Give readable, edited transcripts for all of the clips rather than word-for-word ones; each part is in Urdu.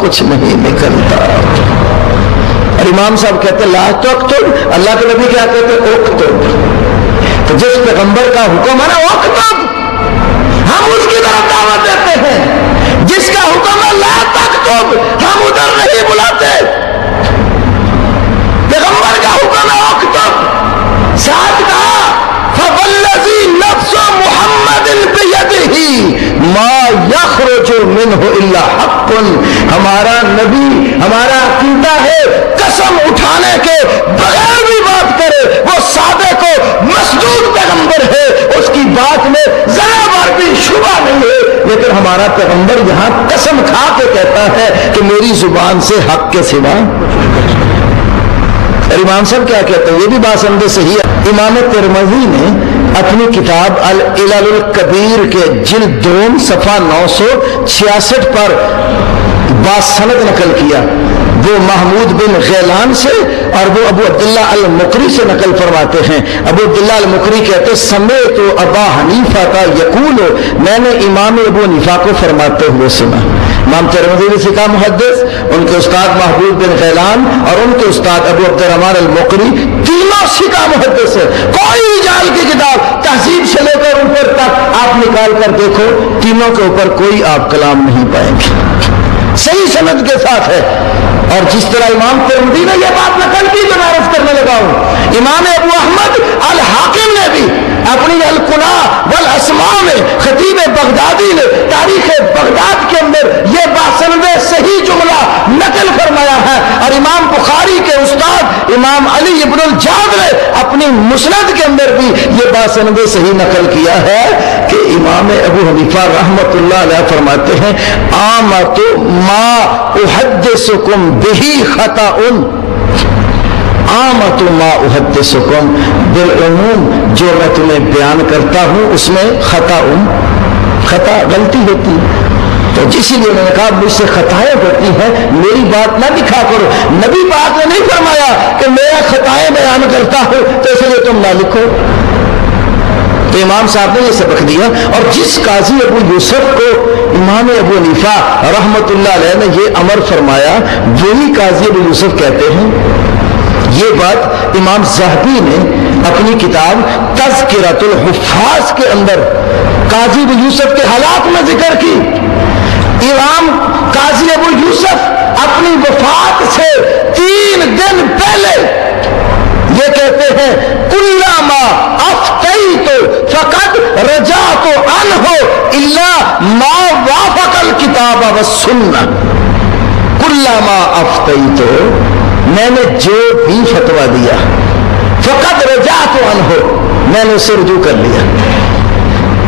کچھ نہیں نکلتا۔ اور امام صاحب کہتے لا تکتب، اللہ کے نبی کیا کہتے اکتب۔ تو جس پیغمبر کا حکم ہے نا اکتب، ہم اس کی طرف دعوت دیتے ہیں۔ جس کا حکم ہے لا تکتب، ہم ادھر نہیں بلاتے۔ پیغمبر کا حکم ہے اکتب، ساتھ کہا فوالذی نفس محمد بیدہ ما یخرج منہ الا حق۔ ہمارا نبی، ہمارا عقیدہ ہے قسم اٹھانے کے بغیر بھی بات کرے وہ صادق کو مسدود پیغمبر ہے، اس کی بات میں ذرا بار بھی شبہ نہیں ہے، لیکن ہمارا پیغمبر یہاں قسم کھا کے کہتا ہے کہ میری زبان سے حق کے سوا۔ اور امام صاحب کیا کہتے ہیں، یہ بھی باسند صحیح ہے۔ امام ترمذی نے اپنی کتاب العلل الکبیر کے جلد 2 صفحہ 966 پر باسند نقل کیا، وہ محمود بن غیلان سے، اور وہ ابو عبداللہ المقری سے نقل فرماتے ہیں۔ ابو عبداللہ المقری کہتے سمیعت ابا حنیفہ کا یقول، میں نے امام ابو حنیفہ کو فرماتے ہوئے سنا۔ امام ترمذی بھی سکا محدث، ان کے استاد محمود بن غیلان اور ان کے استاد ابو عبد الرحمن المقری تینوں سکا محدث ہے۔ کوئی جال کی کتاب تہذیب سے لے کر اوپر تک آپ نکال کر دیکھو، تینوں کے اوپر کوئی آپ کلام نہیں پائیں گے، صحیح سند کے ساتھ ہے۔ اور جس طرح امام ترمذی نے یہ بات نقل کی جو میں عرض کرنے لگا ہوں، امام ابو احمد الحاکم نے بھی اپنی القناع والاسماء میں، خطیب بغدادی نے تاریخ بغداد کے اندر یہ باسند صحیح جملہ نقل فرمایا ہے، اور امام بخاری کے استاد امام علی ابن الجعد نے اپنی مسند کے اندر بھی یہ باسند صحیح نقل کیا ہے کہ امام ابو حنیفہ رحمت اللہ علیہ فرماتے ہیں آمت ما احدثکم بہی خطاؤن، آمت ما احدثکم بالعموم، جو میں تمہیں بیان کرتا ہوں اس میں خطا غلطی ہوتی ہے، تو اسی لیے میں نے کہا مجھ سے خطائیں ہوتی ہیں، میری بات نہ دکھا کرو۔ نبی پاک نے نہیں فرمایا کہ میرا خطائیں بیان کرتا ہوں تو اس لیے تم نہ لکھو۔ تو امام صاحب نے یہ سبق دیا، اور جس قاضی ابو یوسف کو امام ابو حنیفہ رحمت اللہ علیہ نے یہ امر فرمایا، وہی قاضی ابو یوسف کہتے ہیں۔ یہ بات امام ذہبی نے اپنی کتاب تذکرۃ الحفاظ کے اندر قاضی ابو یوسف کے حالات میں ذکر کی۔ امام قاضی ابو یوسف اپنی وفات سے 3 دن پہلے یہ کہتے ہیں کلما افتیت فقد رجعت عنہ الا ما وافق الکتاب والسنہ۔ کلما افتیت، میں نے جو بھی فتویٰ دیا، فقد رجعت عنہ، میں نے اسے رجوع کر لیا۔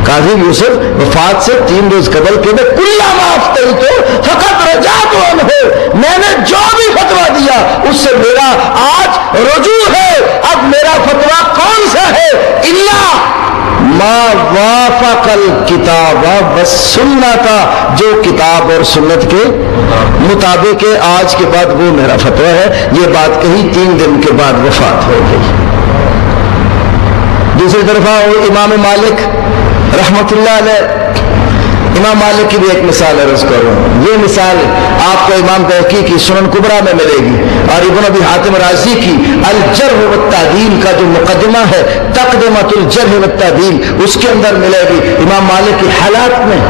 قاضی یوسف وفات سے 3 روز قبل کہتے کلما افتیت فقد رجعت عنہ، میں نے جو بھی فتویٰ دیا اس سے میرا آج رجوع ہے۔ اب میرا فتویٰ کون سا ہے؟ الا ما وافق الکتاب والسنہ، کا جو کتاب اور سنت کے مطابق ہے، آج کے بعد وہ میرا فتویٰ ہے۔ یہ بات کہی، 3 دن کے بعد وفات ہو گئی۔ دوسری طرف امام مالک رحمت اللہ علیہ، امام مالک کی بھی ایک مثال عرض کروں۔ یہ مثال آپ کو امام بہقی کی سنن کبریٰ میں ملے گی، اور ابن ابی حاتم رازی کی الجرح والتعدیل کا جو مقدمہ ہے تقدمۃ الجرح والتعدیل، اس کے اندر ملے گی امام مالک کے حالات میں۔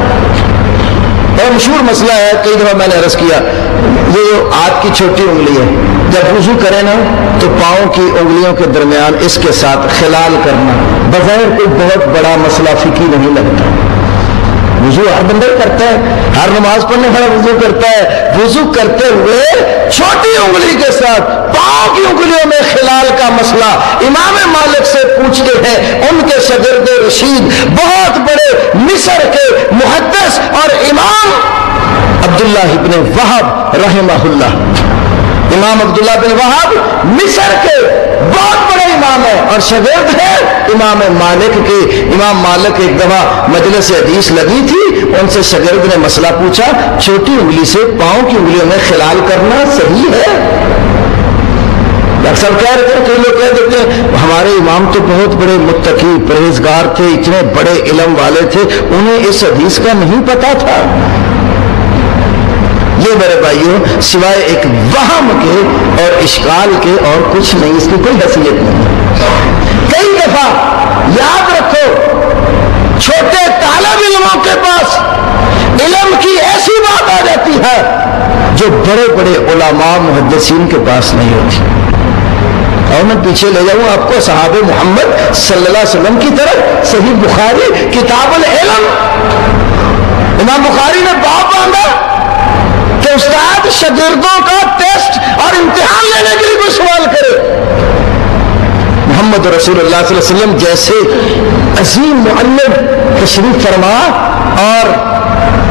بہت مشہور مسئلہ ہے، کئی دفعہ میں نے عرض کیا، یہ جو ہاتھ کی چھوٹی انگلی ہے، جب وضو کرے نا تو پاؤں کی انگلیوں کے درمیان اس کے ساتھ خلال کرنا بظاہر کوئی بہت بڑا مسئلہ فقہی نہیں لگتا۔ وضو ہر بندہ کرتا ہے، ہر نماز پڑھنے والا وضو کرتا ہے، وضو کرتے ہوئے چھوٹی انگلی کے ساتھ پاؤں کی انگلیوں میں خلال کا مسئلہ امام مالک سے پوچھتے ہیں۔ ان کے شاگرد رشید بہت بڑے مصر کے محدث اور امام عبداللہ ابن وہب رحمہ اللہ، امام عبداللہ بن وہب مصر کے بہت بڑے امام ہیں اور شاگرد ہیں امام مالک کے۔ امام مالک ایک دفعہ مجلس حدیث لگی تھی، ان سے شاگرد نے مسئلہ پوچھا، چھوٹی انگلی سے پاؤں کی انگلیوں میں خلال کرنا صحیح ہے؟ اکثر کہہ رہے تھے، کئی لوگ کہہ دیتے ہیں ہمارے امام تو بہت بڑے متقی پرہیزگار تھے، اتنے بڑے علم والے تھے، انہیں اس حدیث کا نہیں پتا تھا۔ یہ میرے بھائیوں سوائے ایک وہم کے اور اشکال کے اور کچھ نہیں، اس کی کوئی حیثیت نہیں۔ کئی دفعہ یاد رکھو چھوٹے طالب علموں کے پاس علم کی ایسی بات آ جاتی ہے جو بڑے بڑے علماء محدثین کے پاس نہیں ہوتی۔ اور میں پیچھے لے جاؤں آپ کو صحابہ محمد صلی اللہ علیہ وسلم کی طرف، صحیح بخاری کتاب العلم، امام بخاری نے باب باندھا کہ استاد شاگردوں کا ٹیسٹ اور امتحان لینے کے لیے کوئی سوال کرے۔ محمد رسول اللہ صلی اللہ علیہ وسلم جیسے عظیم معلم تشریف فرما اور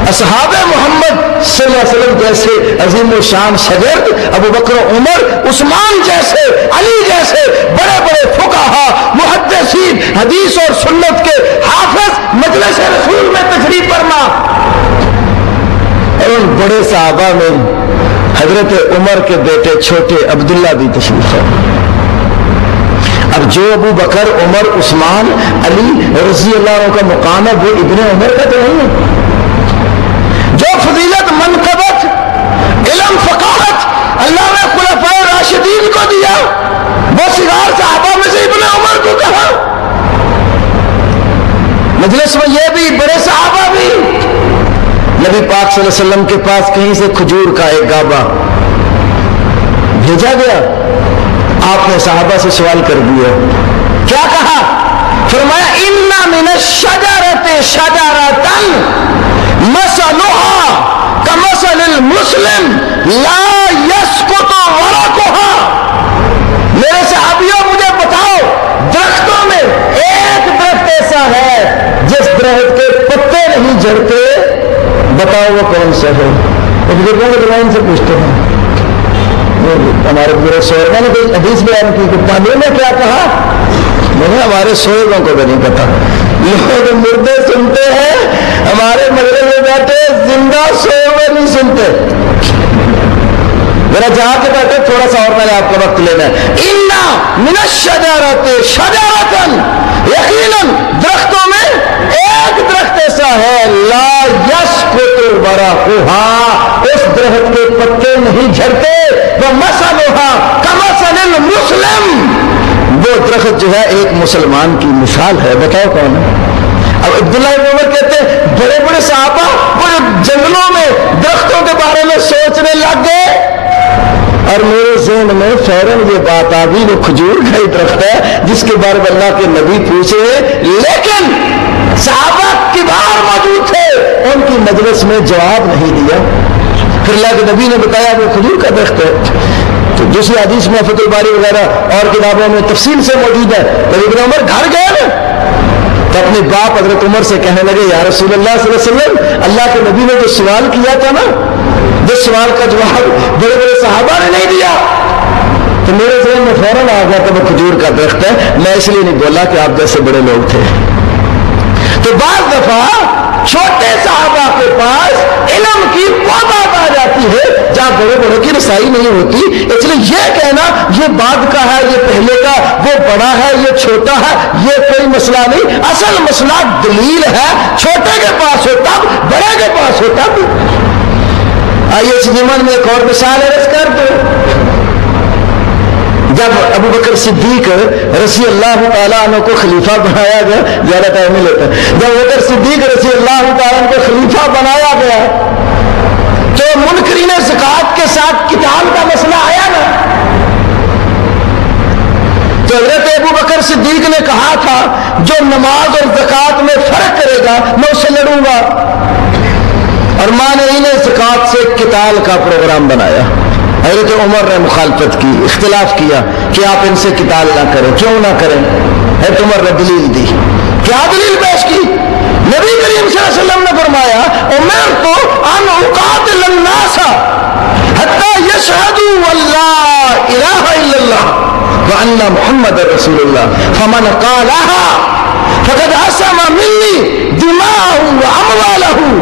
اصحاب محمد صلی اللہ علیہ وسلم جیسے عظیم و شان شاگرد، ابو بکر و عمر، عثمان جیسے، علی جیسے بڑے بڑے فقہا، محدثین، حدیث اور سنت کے حافظ مجلس رسول میں تشریف فرما۔ اور ان بڑے صحابہ میں حضرت عمر کے بیٹے چھوٹے عبداللہ بھی تشریف فرما۔ اب جو ابو بکر، عمر، عثمان، علی رضی اللہ عنہ کا مقام ہے وہ ابن عمر کا تو نہیں ہے۔ جو فضیلت، منقبت، علم، فقاہت اللہ نے خلفائے راشدین کو دیا وہ صغار صحابہ میں سے ابن عمر کو کہا۔ مجلس میں یہ بھی بڑے صحابہ بھی۔ نبی پاک صلی اللہ علیہ وسلم کے پاس کہیں سے کھجور کا ایک گابا بھیجا گیا، آپ نے صحابہ سے سوال کر دیا، کیا کہا؟ فرمایا اِنَّ مِنَ الشَّجَرَةِ شَجَرَةً مَثَلُهَا كَمَثَلِ الْمُسْلِمِ لَا يَسْقُطُ وَرَقُهَا۔ میرے صحابیوں مجھے بتاؤ، درختوں میں ایک درخت ایسا ہے جس درخت کے پتے نہیں جھڑتے، بتاؤ وہ کون سا ہے؟ بزرگوں کے زبان سے پوچھتے ہیں۔ ہمارے پورے شہر میں نے کوئی حدیث بیان کی کہ پانی نے کیا کہا؟ نہیں، ہمارے شہروں کو بھی نہیں پتا۔ لوگ مردے سنتے ہیں، ہمارے مدرسے میں بیٹھے زندہ شہر نہیں سنتے۔ میرا جہاں کے بیٹھے تھوڑا سا اور میں نے آپ کا وقت لینا ہے۔ اِنَّ مِنَ الشَّجَرَةِ شَجَرَةً، یقیناً درختوں میں ایک درخت ایسا ہے لا یسقط ورقها، اس درخت کے پتے نہیں جھڑتے، وَمَثَلُهَا كَمَثَلِ الْمُسْلِمِ، وہ درخت جو ہے ایک مسلمان کی مثال ہے۔ بتاؤ کون ہے؟ اب عبداللہ بن عمر کہتے ہیں بڑے بڑے صحابہ وہ جنگلوں میں درختوں کے بارے میں سوچنے لگ گئے، اور میرے ذہن میں فوراً یہ بات آ گئی وہ کھجور کا ہی درخت ہے جس کے بارے میں اللہ کے نبی پوچھے، لیکن صحابہ کبار موجود تھے، ان کی مجلس میں جواب نہیں دیا۔ پھر اللہ کے نبی نے بتایا وہ کھجور کا درخت ہے۔ تو دوسری حدیث میں فتح الباری وغیرہ اور کتابوں میں تفصیل سے موجود ہے۔ جب ابن عمر گھر گئے نا تو اپنے باپ حضرت عمر سے کہنے لگے یا رسول اللہ صلی اللہ علیہ وسلم، اللہ کے نبی نے جو سوال کیا تھا نا، جس سوال کا جواب بڑے بڑے صحابہ نے نہیں دیا، تو میرے ذہن میں فوراً آ گیا کہ وہ کھجور کا درخت ہے۔ میں اس لیے نہیں بولا کہ آپ جیسے بڑے لوگ تھے۔ تو بعض دفعہ چھوٹے صحابہ کے پاس علم کی وہ بات آ جاتی ہے جہاں بڑے بڑوں کی رسائی نہیں ہوتی، اس لیے یہ کہنا یہ بعد کا ہے، یہ پہلے کا، وہ بڑا ہے، یہ چھوٹا ہے، یہ کوئی مسئلہ نہیں۔ اصل مسئلہ دلیل ہے، چھوٹے کے پاس ہو تب، بڑے کے پاس ہو تب۔ آئیے اس ضمن میں ایک اور مثال عرض کر دو۔ جب ابو بکر صدیق رضی اللہ تعالیٰ عنہ کو خلیفہ بنایا گیا، زیادہ ٹائم نہیں لیتا، جب ابو بکر صدیق رضی اللہ تعالیٰ عنہ کو خلیفہ بنایا گیا تو منکرین زکوٰۃ کے ساتھ قتال کا مسئلہ آیا نا، تو حضرت ابو بکر صدیق نے کہا تھا جو نماز اور زکوٰۃ میں فرق کرے گا میں اسے لڑوں گا، اور مانعین زکوٰۃ سے قتال کا پروگرام بنایا۔ حضرت عمر نے مخالفت کی، اختلاف کیا کہ آپ ان سے قتال نہ کریں، کیوں نہ کریں؟ حضرت عمر نے دلیل دی، کیا دلیل پیش کی؟ نبی کریم صلی اللہ علیہ وسلم نے فرمایا امرت ان اقاتل الناس حتی یشہدوا ان لا الہ الا اللہ وان محمد رسول اللہ فمن قالها فقد عصم منی دماءهم واموالهم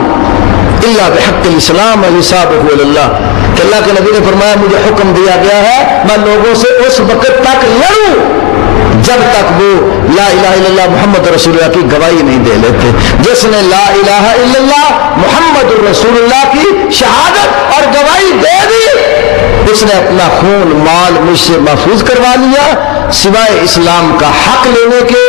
الا بحق الاسلام وحسابه الی اللہ، کہ اللہ کے نبی نے فرمایا مجھے حکم دیا گیا ہے میں لوگوں سے اس وقت تک لڑوں جب تک وہ لا الہ الا اللہ محمد رسول اللہ کی گواہی نہیں دے لیتے. جس نے لا الہ الا اللہ محمد رسول اللہ کی شہادت اور گواہی دے دی, اس نے اپنا خون مال مجھ سے محفوظ کروا لیا, سوائے اسلام کا حق لینے کے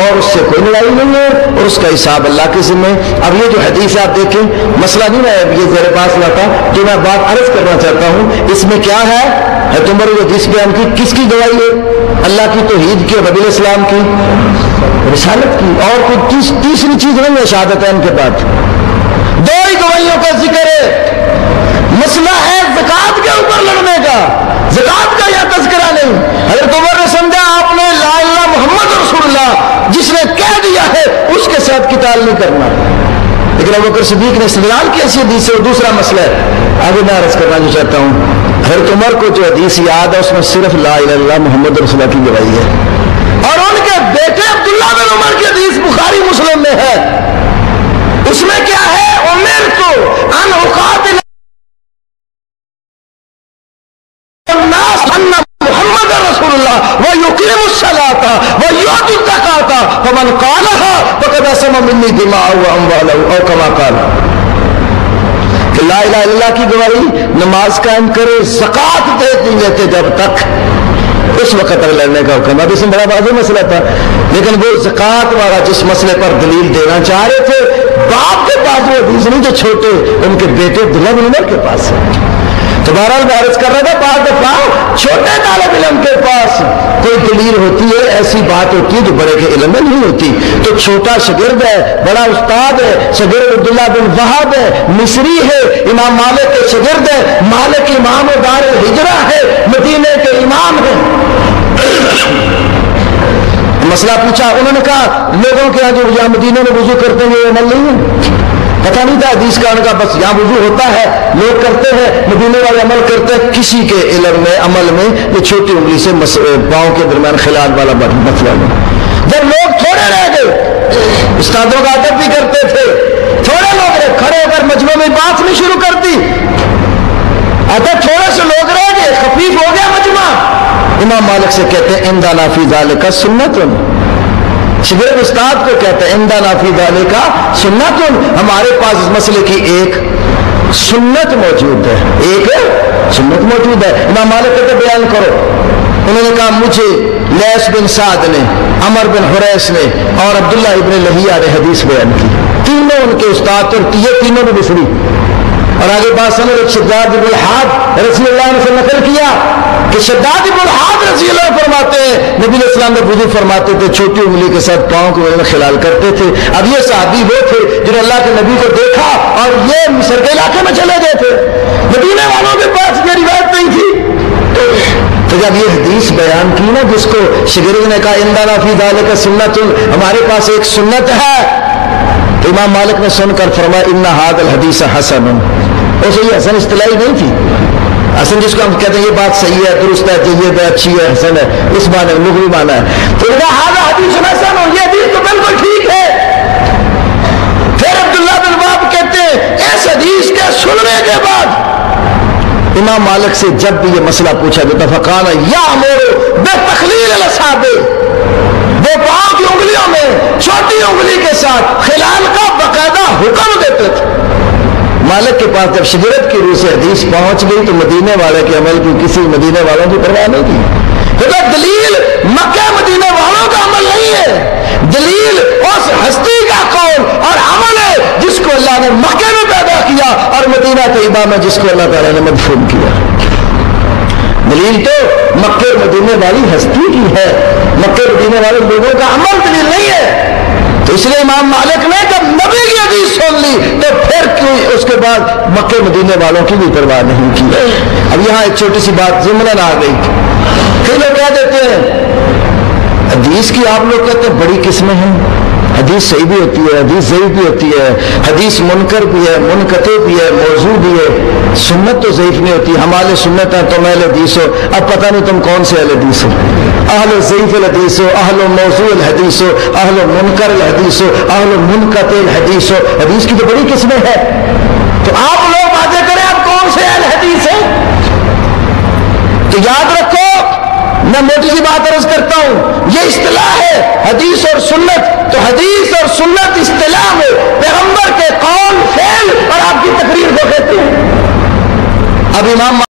اور اس سے کوئی لڑائی نہیں ہے, اور اس کا حساب اللہ کے ذمہ. اب یہ جو حدیث آپ دیکھیں, مسئلہ نہیں میں یہ میرے پاس لاتا, جو میں بات عرض کرنا چاہتا ہوں, اس میں کیا ہے, عمر جو حدیث بیان کی کس کی گواہی ہے؟ اللہ کی توحید کی, نبی اسلام کی, رسالت کی, اور کوئی تیسری چیز نہیں ہے شہادت ان کے بعد. دو ہی گواہیوں کا ذکر ہے. مسئلہ ہے زکات کے اوپر لڑنے کا, زکات کا یا تذکرہ نہیں. حضرت عمر نے سمجھا آپ نے لا الہ محمد رسول اللہ جس نے کہہ دیا ہے اس کے ساتھ قتال نہیں کرنا. لیکن ابوبکر صدیق نے استدلال کی ایسی حدیث سے, دوسرا مسئلہ ہے آگے میں عرض کرنا جو چاہتا ہوں. حضرت عمر کو جو حدیث یاد ہے اس میں صرف لا الہ الا اللہ محمد رسول اللہ کی گواہی ہے, اور ان کے بیٹے عبداللہ بن عمر کی حدیث بخاری مسلم میں ہے. اس میں کیا ہے, عمر کو ان اقاتل الناس ان محمد رسول اللہ ویقیم الصلاۃ ویؤتی الزکاۃ فمن قالها فقد عصم منی دماءه وامواله او کما قال. کہ لا الہ الا اللہ کی گواہی, نماز قائم کرے, زکات نہیں دیتے جب تک, اس وقت تک لڑنے کا حکم. اب اس میں بڑا واضح مسئلہ تھا, لیکن وہ زکات والا جس مسئلے پر دلیل دینا چاہ رہے تھے, باپ کے پاس وہ حدیث نہیں جو چھوٹے ان کے بیٹے عبداللہ بن عمر کے پاس ہے. تو بہرحال میں عرض کر رہا تھا, بعض دفعہ چھوٹے طالب علم کے پاس کوئی دلیل ہوتی ہے, ایسی بات ہوتی ہے جو بڑے کے علم میں نہیں ہوتی, تو چھوٹا شاگرد ہے, بڑا استاد ہے, شاگرد عبداللہ بن وہاب ہے, مصری ہے, امام مالک کے شاگرد ہے, مالک امام دار الہجرہ ہے, مدینے کے امام ہے. مسئلہ پوچھا, انہوں نے کہا لوگوں کے جو یہاں مدینے میں وضو کرتے ہیں یہ عمل نہیں ہے. پتہ نہیں تھا حدیث کا, ان کا بس یہاں وضو ہوتا ہے, لوگ کرتے ہیں, مدینے والے عمل کرتے ہیں. کسی کے علم میں عمل میں یہ چھوٹی انگلی سے پاؤں کے درمیان خلال والا مسئلہ نہیں. جب لوگ تھوڑے رہ گئے, استادوں کا ادب بھی کرتے تھے, تھوڑے لوگ رہے, کھڑے ہو کر مجمع میں بات نہیں شروع کر دی, ادب تھوڑے سے لوگ رہ گئے, خفیف ہو گیا مجمع. امام مالک سے کہتے ہیں عندنا فی ذالک سنت, شاگرد استاد کو کہتے ہیں عندنا فی ذالک سنت, ہمارے پاس اس مسئلے کی ایک سنت موجود ہے, ایک سنت موجود ہے. امام مالک کہتے بیان کرو. انہوں نے کہا مجھے لیث بن سعد نے, عمر بن حریث نے اور عبداللہ ابن لہیہ نے حدیث بیان کی. تینوں ان کے استاد, اور یہ تینوں نے بسری. اور آگے بات سمجھ, شداد بن الحاد رضی اللہ عنہ سے نقل کیا کہ شداد بن الحاد رضی اللہ عنہ فرماتے ہیں نبی علیہ السلام نے وضو فرماتے تھے, چھوٹی انگلی کے ساتھ پاؤں کو خلال کرتے تھے. اب یہ صحابی وہ تھے جنہوں نے اللہ کے نبی کو دیکھا اور یہ مصر کے علاقے میں چلے گئے تھے, مدینے والوں کے پاس یہ روایت نہیں تھی. تو جب یہ حدیث بیان کی نا, جس کو شاگرد نے کہا عندنا فی ذالک سنت, ہمارے پاس ایک سنت ہے, تو امام مالک نے سن کر فرمایا ان ھذا الحدیث حسن. اسے یہ حسن اصطلاحی نہیں تھی, حسن جس کو ہم کہتے ہیں یہ بات صحیح ہے, درست ہے, جید ہے, اچھی ہے, حسن ہے, اس معنی میں لغوی معنی ہے. تو ھذا حدیث حسن, یہ حدیث تو بالکل ٹھیک ہے. پھر عبداللہ بن وہاب کہتے ہیں اس حدیث کے سننے کے بعد امام مالک سے جب بھی یہ مسئلہ پوچھا جاتا فقال یامر بتخلیل الاصابع, وہ پاؤں کی انگلیوں میں چھوٹی انگلی کے ساتھ خلال کا باقاعدہ حکم دیتے تھے. مالک کے پاس جب شاگرد کی روح سے حدیث پہنچ گئی تو مدینے والے کے عمل کی کسی مدینے والوں کی پرواہ نہیں کی. کیونکہ دلیل مکہ مدینے والوں کا عمل نہیں ہے, دلیل اس ہستی کا قول اور عمل ہے جس کو اللہ نے مکہ میں پیدا کیا اور مدینہ طیبہ میں جس کو اللہ تعالیٰ نے مدفون کیا. دلیل تو مکہ مدینے والی ہستی کی ہے, مکہ مدینے والے لوگوں کا عمل دلیل نہیں ہے. تو اس لیے امام مالک نے جب نبی کی حدیث سن لی تو پھر کیوں اس کے بعد مکہ مدینے والوں کی بھی پرواہ نہیں کی. اب یہاں ایک چھوٹی سی بات ضمن آ گئی. پھر لوگ کہہ دیتے ہیں حدیث کی, آپ لوگ کہتے ہیں بڑی قسمیں ہیں, حدیث صحیح بھی ہوتی ہے, حدیث ضعیف بھی ہوتی ہے, حدیث منکر بھی ہے, منقطع بھی ہے, موضوع بھی ہے, سنت تو ضعیف نہیں ہوتی. ہمارے سنت ہیں تم اہل حدیث ہو, اب پتہ نہیں تم کون سے اہل حدیث ہو, اہل ضعیف الحدیث ہو, اہل موضوع الحدیث ہو, اہل منکر الحدیث ہو, اہل منقطع الحدیث ہو. حدیث کی تو بڑی قسمیں ہیں. تو آپ لوگ واضح کریں آپ کون سے اہل حدیث ہیں. تو یاد رکھو میں موٹی سی بات عرض کرتا ہوں، یہ اصطلاح ہے حدیث اور سنت، تو حدیث اور سنت اصطلاح میں پیغمبر کے قول، فعل اور آپ کی تقریر کو کہتے ہیں۔ اب امام